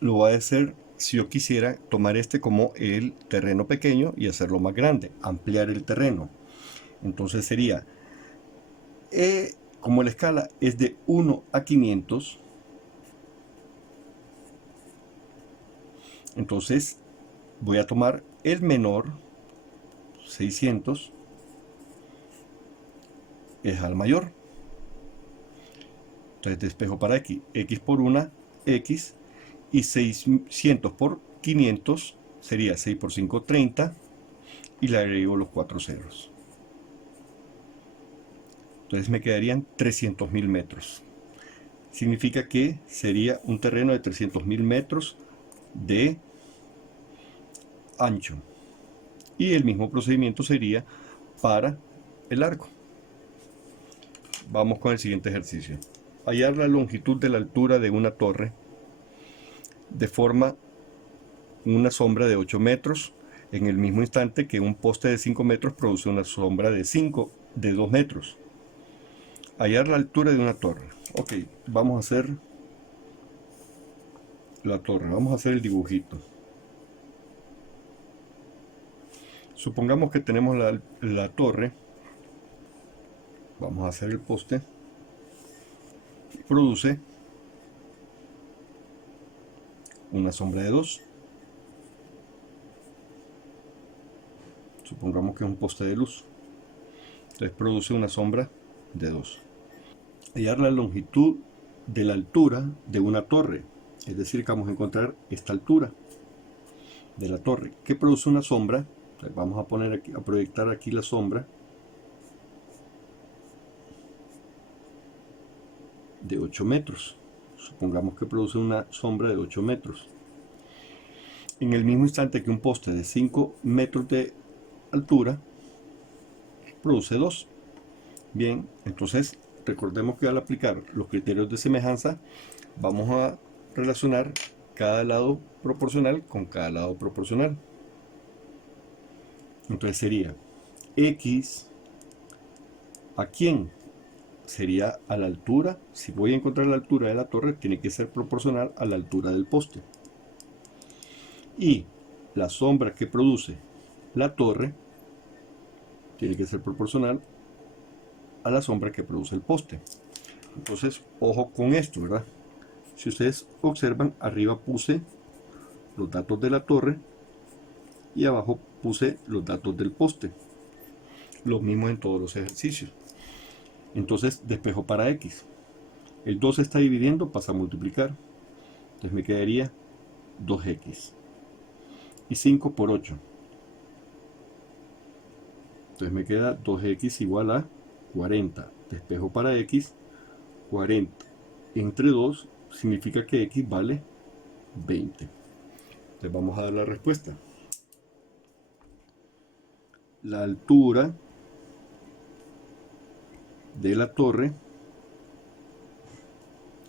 lo voy a hacer si yo quisiera tomar este como el terreno pequeño y hacerlo más grande, ampliar el terreno. Entonces sería, como la escala es de 1 a 500, entonces voy a tomar el menor, 600, es al mayor. Entonces despejo para x por 1, x, y 600 por 500 sería 6 por 5, 30, y le agrego los 4 ceros. Entonces me quedarían 300.000 metros. Significa que sería un terreno de 300.000 metros de ancho. Y el mismo procedimiento sería para el arco. Vamos con el siguiente ejercicio. Hallar la longitud de la altura de una torre de forma una sombra de 8 metros en el mismo instante que un poste de 5 metros produce una sombra de 2 metros. Hallar la altura de una torre. Ok, vamos a hacer la torre, vamos a hacer el dibujito. Supongamos que tenemos la torre, vamos a hacer el poste, produce una sombra de 2. Supongamos que es un poste de luz, entonces produce una sombra de 2. Hallar la longitud de la altura de una torre, es decir, que vamos a encontrar esta altura de la torre que produce una sombra. Entonces vamos a poner aquí, a proyectar aquí la sombra de 8 metros. Supongamos que produce una sombra de 8 metros. En el mismo instante que un poste de 5 metros de altura produce 2. Bien, entonces recordemos que al aplicar los criterios de semejanza vamos a relacionar cada lado proporcional con cada lado proporcional. Entonces sería x a quién sería a la altura. Si voy a encontrar la altura de la torre, tiene que ser proporcional a la altura del poste. Y la sombra que produce la torre tiene que ser proporcional a la sombra que produce el poste. Entonces, ojo con esto, ¿verdad? Si ustedes observan, arriba puse los datos de la torre y abajo puse los datos del poste. Lo mismo en todos los ejercicios. Entonces, despejo para x. El 2 se está dividiendo, pasa a multiplicar. Entonces me quedaría 2x. Y 5 por 8. Entonces me queda 2x igual a 40. Despejo para x. 40 entre 2 significa que x vale 20. Entonces vamos a dar la respuesta. La altura de la torre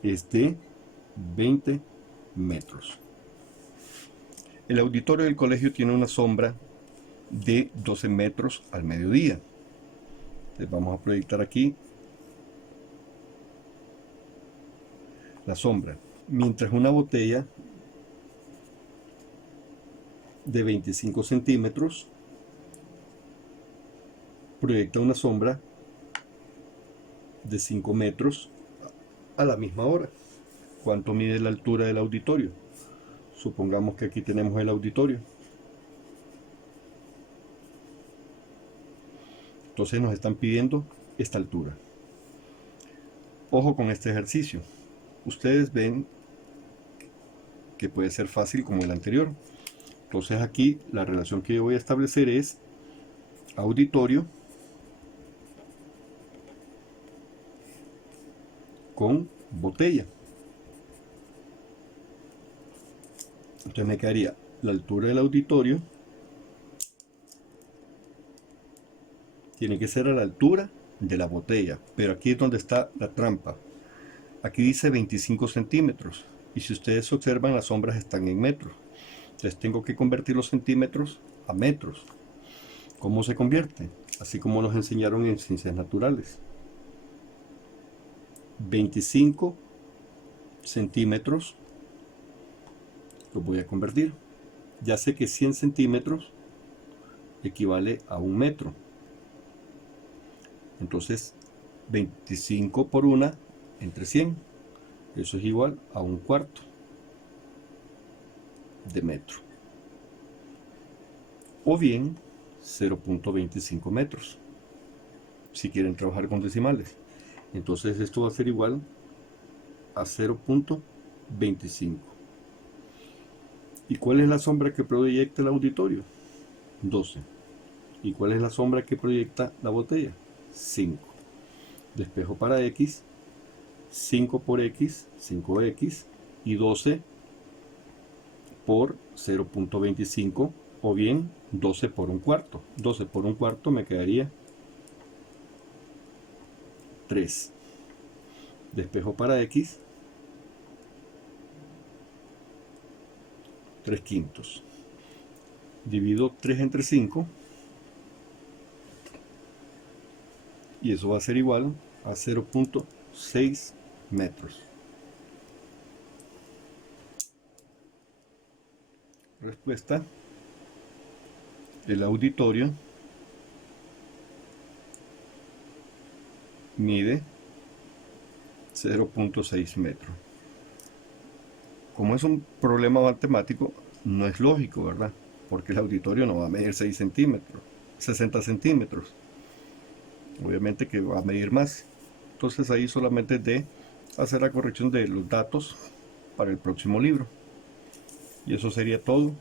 es de 20 metros. El auditorio del colegio tiene una sombra de 12 metros al mediodía. Entonces vamos a proyectar aquí la sombra. Mientras una botella de 25 centímetros proyecta una sombra de 5 metros a la misma hora. ¿Cuánto mide la altura del auditorio? Supongamos que aquí tenemos el auditorio. Entonces nos están pidiendo esta altura. Ojo con este ejercicio. Ustedes ven que puede ser fácil como el anterior. Entonces aquí la relación que yo voy a establecer es auditorio con botella. Entonces me quedaría la altura del auditorio tiene que ser a la altura de la botella, pero aquí es donde está la trampa. Aquí dice 25 centímetros y si ustedes observan las sombras están en metros. Entonces tengo que convertir los centímetros a metros. ¿Cómo se convierte? Así como nos enseñaron en ciencias naturales. 25 centímetros Lo voy a convertir. Ya sé que 100 centímetros equivale a 1 metro. Entonces 25 por 1 entre 100. Eso es igual a 1/4 de metro. O bien 0.25 metros. Si quieren trabajar con decimales. Entonces esto va a ser igual a 0.25. ¿Y cuál es la sombra que proyecta el auditorio? 12. ¿Y cuál es la sombra que proyecta la botella? 5. Despejo para X, 5 por X, 5X, y 12 por 0.25, o bien 12 por 1/4. 12 por 1/4 me quedaría 3. Despejo para X, 3/5. Divido 3 entre 5 y eso va a ser igual a 0.6 metros. Respuesta: el auditorio mide 0.6 metros. Como es un problema matemático, no es lógico, ¿verdad? Porque el auditorio no va a medir 6 centímetros, 60 centímetros. Obviamente que va a medir más. Entonces ahí solamente es de hacer la corrección de los datos para el próximo libro. Y eso sería todo.